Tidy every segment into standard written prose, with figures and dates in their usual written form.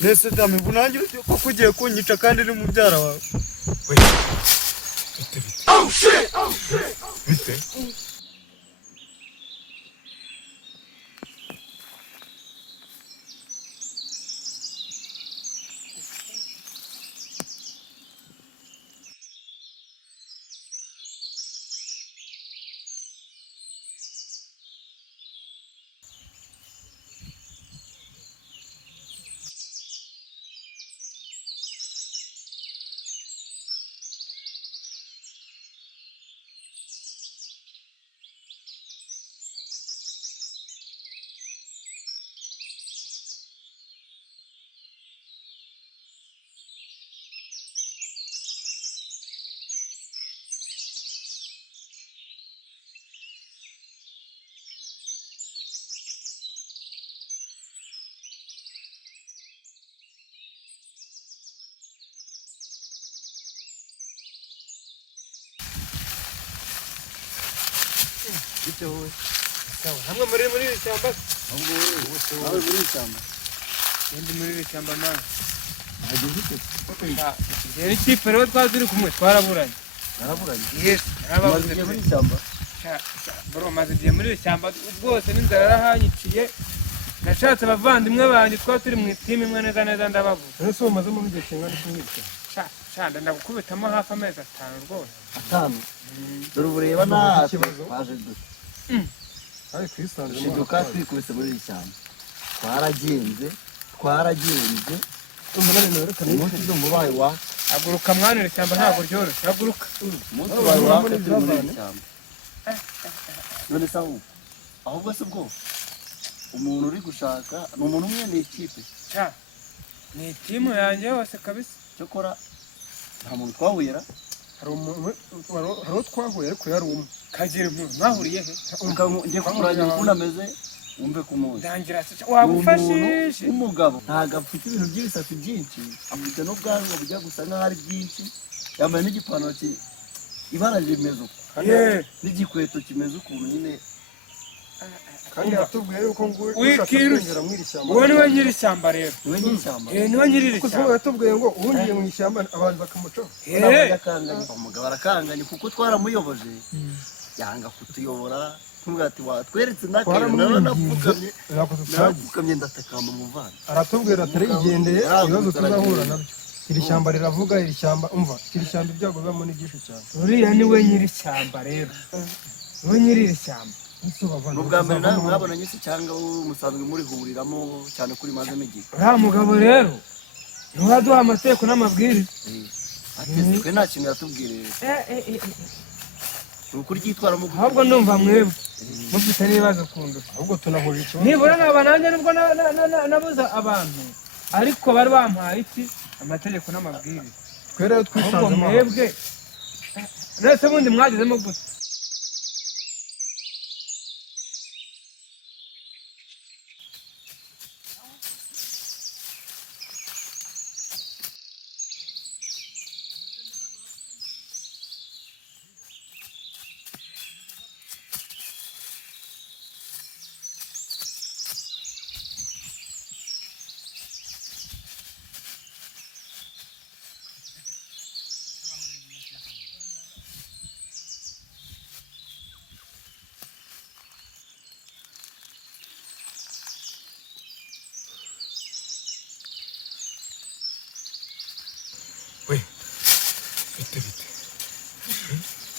Nese dame bunangira ko kugiye kunyica kandi ni mubyara wawe. We. Bite. Oh shit. Bite. Bite wowe. Sawa. Hamwe muri ishyamba. Aho muri ishyamba. Ndi muri ishyamba man. Ageze Yari kipe rero twaziri kumwe twaraburanye. Naraburanye. Yes. Narababuze muri ishyamba. Bro maze muri ishyamba rwose n'inzara yarahanyiciye. Nashatse abavandimwe banjye turi mu team imwe neza ndababuze. Ese umaze mu gihe kingana n'iki? Shanda ndagukubitamo hafi amezi 5 rwose. 5. Dore ureba na baje dute. Ari kwisanze mu shiduka twikubise muri ishyamba. Twaragenze. Umunani nerekana umunsi z'umubaye wa aguruka mwana ishyamba ntabwo ryoroshye aguruka. Umunsi wawe wa muri ishyamba. None sawu. Ahubwo se bwo umuntu uri gushaka ni umuntu umwe ni ikipe. Ni timu yanjye yose kabisa. Cyokora nta muntu twahuyera. Hari umuntu twahuye ariko yari umwe. Kagira umuntu mwahuriye he? Ngiye kukuranya ukuntu ameze umve kumunsi. Ndangira se wagufashije. Umugabo ntago afite ibintu by'ibisatu byinshi. Afite n'ubwanwa bujya gusa nk'aho ari byinshi. Yambaye n'igipantaro ibara rimeze uko. N'igikweto kimeze ukuntu nyine. Kandi atubwiye yuko wikirusha mwiri shyamba. Wowe niwe nyiri shyamba rero. Niwe nyiri shyamba. Niwe nyiri shyamba. Kuko yatubwiye ngo uhungiye mu ishyamba abantu bakamuco. Umugabo arakanganye kuko twaramuyoboje. Yanga kutuyobora. Tugati watweretse n'akantu napfukamye ndatakamba muvana. Aratubwira atari igendeye ibibazo tuzahura nabyo. Iri shyamba riravuga iri shyamba umva. Iri shyamba ibyago bibamo n'igishu cyane. Uriya niwe nyiri shyamba rero. Niwe nyiri iri shyamba. Ubwa mbere nawe mwabonanye se cyangwa musanzwe muri huriramo cyane kuri maze migi. Uriya mugabo rero ntiwaduha amategeko n'amabwiriza. Ateze nta kintu yatubwiriye. Nuko ryitwara mu ahubwo ndumva mwebwe mufite n'ibibazo kundusha. Ahubwo tunahurira ikibazo. Nibura naba nanjye nubwo nabuza abantu ariko bari bampaye iki amategeko n'amabwiriza. Twere twisanze mwebwe nese bundi mwagezemo gute?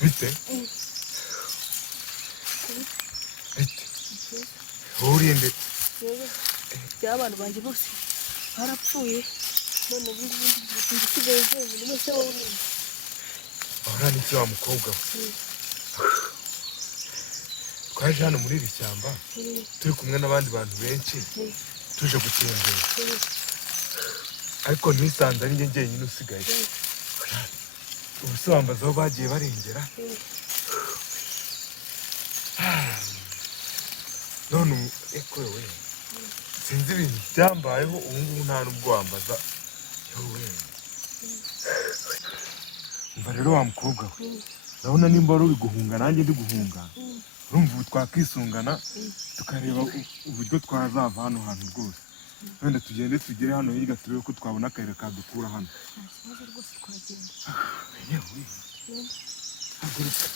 Bite? Uriende. Abantu banjye bose barapfuye none ndisigaye njyewe nose wowe. Ahora ni cyo wa mukobwa. Twaje hano muri iri shyamba turi kumwe n'abandi bantu benshi tuje gutembera. Ariko nisanze ari njye nyine usigaye. Ubusobanza aho bagiye barengera. None ekowe sinzi ibintu byambayeho ubu ngubu nta n'ubwo wambaza. Umva rero wa mukobwa we, urabona nimba uri guhunga nanjye ndi guhunga, urumva ubu twakisungana tukareba uburyo twazava hano hantu rwose. wenda tugende tugere hano hirya turebe ko twabona akayira kadukura hano. nta kibazo rwose twagenda. Haguruka.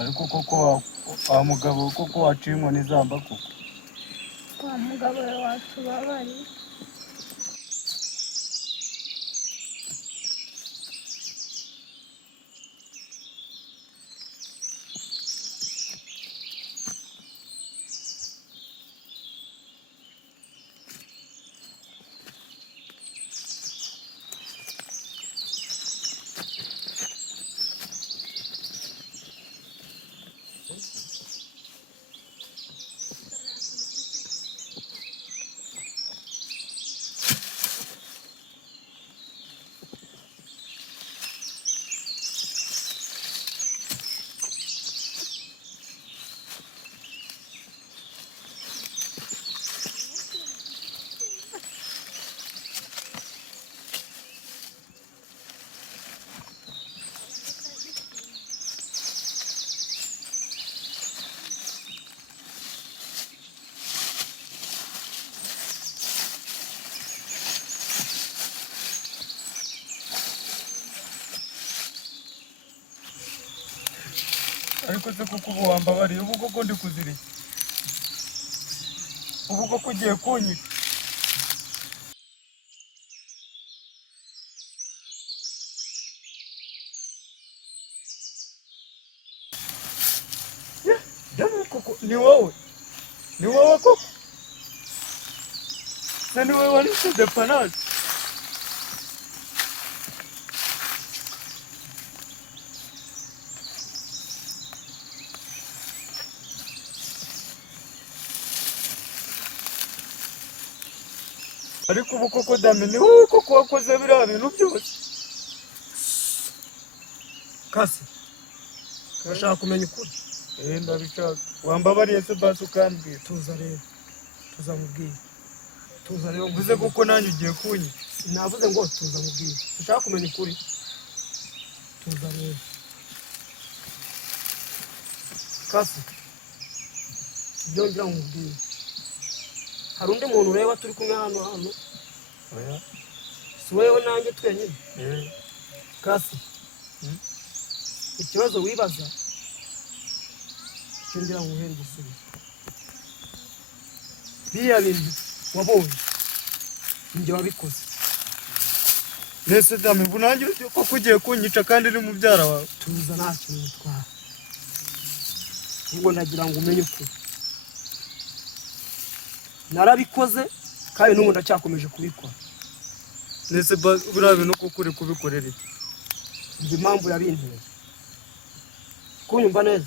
ariko koko wa mugabo koko waciye inkoni zamba koko. Wa mugabo we watubabariye. ariko se kuko ubu wambabariye ubu koko ndi kuzirika ubu koko ugiye kunyica. Ni wowe koko se ni wowe warishe depanaje. ariko ubu koko dame ni wowe koko wakoze biriya bintu byose. Kasi urashaka kumenya ukuri? Ndabishaka. Wambabariye se basi ukambwira. Tuza rero tuzamubwira. Tuza rero mvuze kuko nanjye ugiye kunyica. navuze ngo tuza mubwira. Ushaka kumenya ukuri? Tuza rero. Kasi ibyo ngira ngo mubwire. Hari undi muntu ureba turi kumwe hano? Oya. Si wewe nanjye twenyine? Kasi ikibazo wibaza cyo ngira ngo uhere igisubizo. Biriya bintu wabonye njye wabikoze. Nese dame ubu nanjye koko ugiye kunyica kandi uri mubyara wawe. Tuza nta kintu utwara. Ubwo ndagira ngo umenye ukuri. Narabikoze kandi n'ubu ndacyakomeje kubikora. Nese buriya bintu kuko uri kubikorera iki? Njye impamvu yabinteye. Kunyumva neza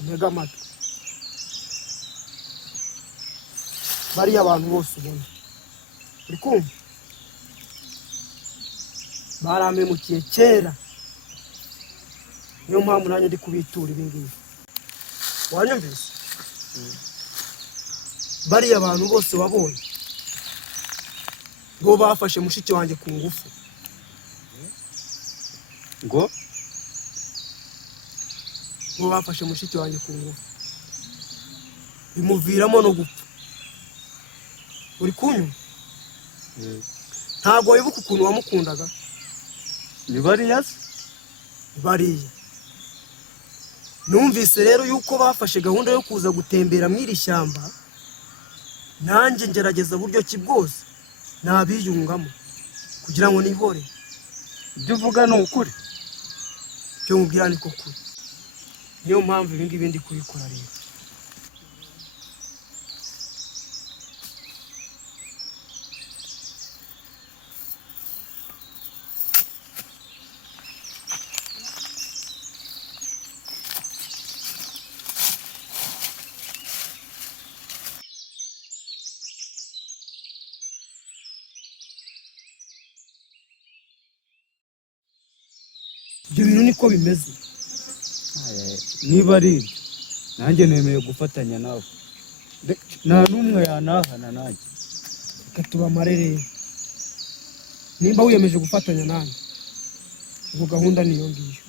ntega amatwi. Bariya abantu bose ubona uri kumva barampemukiye kera niyo mpamvu nanjye ndi kubitura ibi ngibi wanyumvise bariya abantu bose wabonye bo bafashe mushiki wanjye ku ngufu ngo bo bafashe mushiki wanjye ku ngufu bimuviramo no gupfa uri kunyuma ntabwo wibuka ukuntu wamukundaga ni bariya se bariya numvise rero yuko bafashe gahunda yo kuza gutembera mu iri shyamba nanjye ngerageza buryo ki bwose nabiyungamo kugira ngo nibore ibyo uvuga ni ukuri cyo mubwira niko kuri niyo mpamvu ibi ngibi ndi kubikora rero ibyo bintu niko bimeze niba ari ibyo nanjye nemeye gufatanya nawe nta n'umwe yanahana nanjye reka tubamare rero nimba wiyemeje gufatanya nanjye ubwo gahunda niyo ngiyo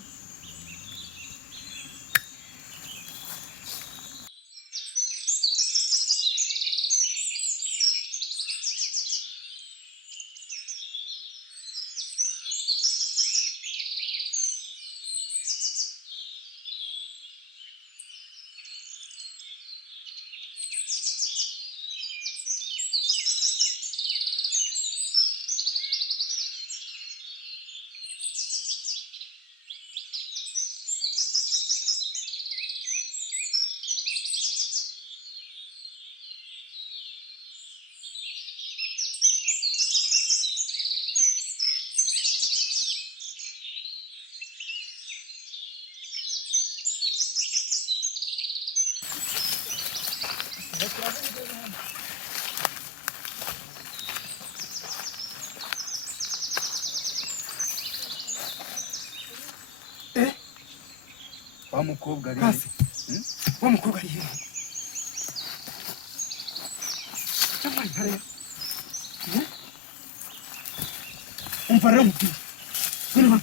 wa mukobwa ari wa mukobwa ari hehe cyangwa ntare umva rero mubwira kwino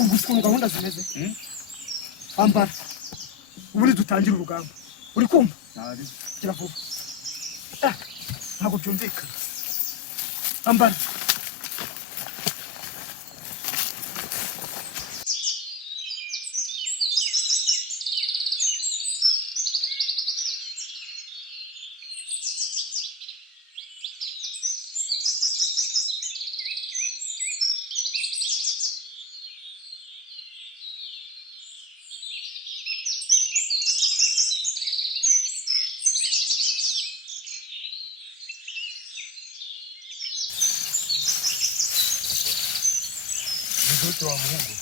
ubwo ukuntu gahunda zimeze ambara ubundi dutangira urugamba uri kumva gira vuba ntabwo byumvikana ambara Mtoto wa Mungu.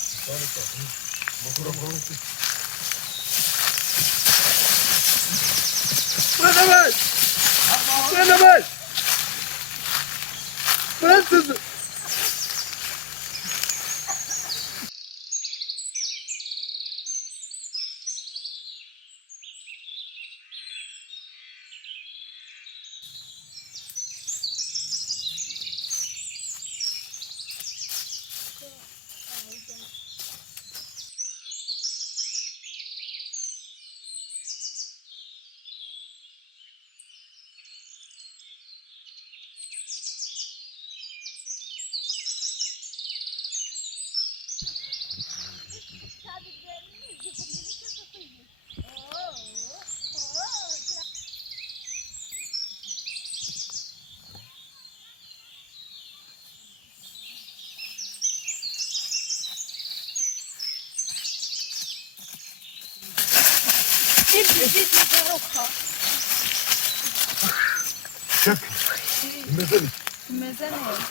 Bimeze neza.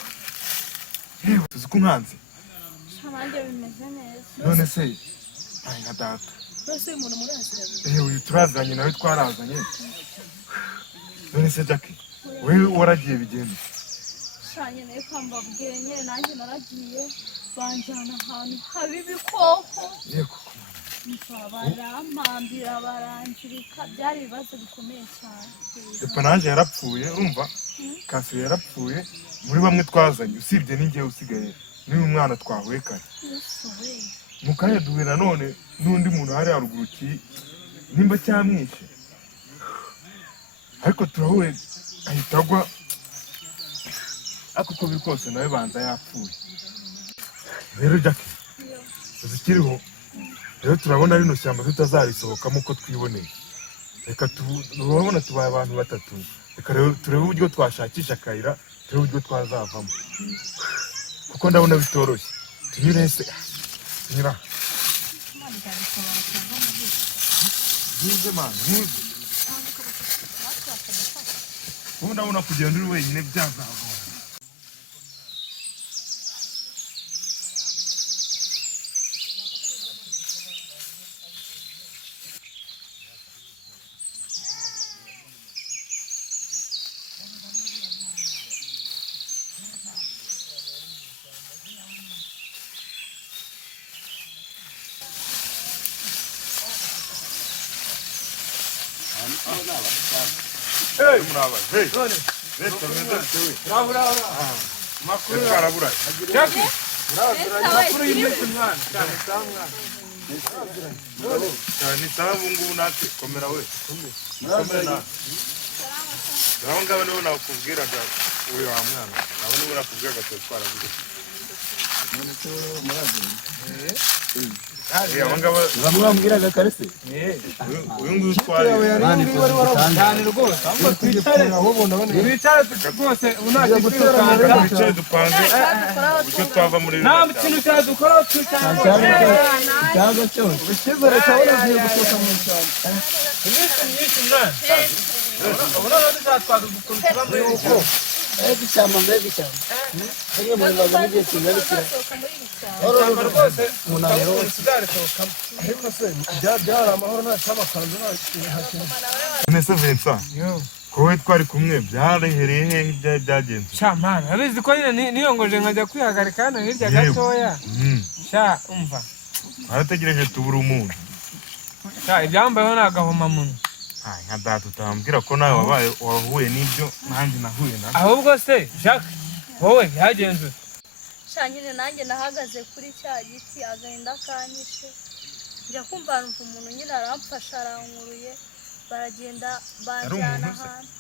Yewe tuzi ko umwanzi. Shamanje bimeze neza. None se ay nka data. Bose umuntu muraziranye. Uyu turazanye nawe twarazanye. None se Jackie wewe waragiye bigenda. Shanye nayo kwambabwire nyene nanjye naragiye. banjyana ahantu haba ibikoko yego barampambira barangirika byari ibibazo bikomeye cyane depanage yarapfuye urumva kasiyo yarapfuye muri bamwe twazanye usibye n'ingiye usigaye n'uyu mwana twahuye kare mu kanya duhura none n'undi muntu hari haruguru nimba cyamwishe ariko turahuye ahita agwa ariko uko biri kose nawe banza yapfuye rero Jackie uzikiriho rero turabona rino shyamba tutazarisohokamo uko twiboneye reka turabona tubaye abantu batatu reka rero turebe uburyo twashakisha akayira turebe uburyo twazavamo kuko ndabona bitoroshye tunyure se tunyura ntuze mani ntuze ubu ndabona kugenda uri wenyine byazavamo Hey, brava. Hey. Let's go. Bravo. Makuru karabura. Jackie. Makuru yimwe mwana. Ni sababu ngubu nati komera we. Komera na. Naonga bano nakubwiraga uyu wa mwana. Nabone urakubwiraga twara buri. bamwambwiraga karese uyu nguyu twari cyane rwose ahubwo twicare twicare rwose unajya gutukana twicare dupanze uburyo twava muri nta kintu cyadukora twicare ikibazo cyose icyizere cyawe ugiye gusohoka mu ishyamba iminsi myinshi mwana urabona ntizatwara ukuntu tuba muri uko mbega ishyamba rimwe mu bibazo n'igihe kingana ikira ishyamba rwose umunaniro tuzaresohokamo ariko se byari amahoro nta cyaba kanzu nta kintu nese Vincent kowe twari kumwe byarahereye hehe ibyaye byagenze sha mana abizi ko nyine niyongoje nkajya kwihagarika hano hirya gatoya sha umva arategereje tubura umuntu sha ibyambayeho ni agahomamunwa nka data utambwira ko nawe wahuye n'ibyo nanjye nahuye na ahubwo se Jacques wowe byagenze sha nyine nanjye nahagaze kuri cya giti agahinda kanyishe njya kumva numva umuntu nyine aramfasha arankuruye baragenda banjyana ahantu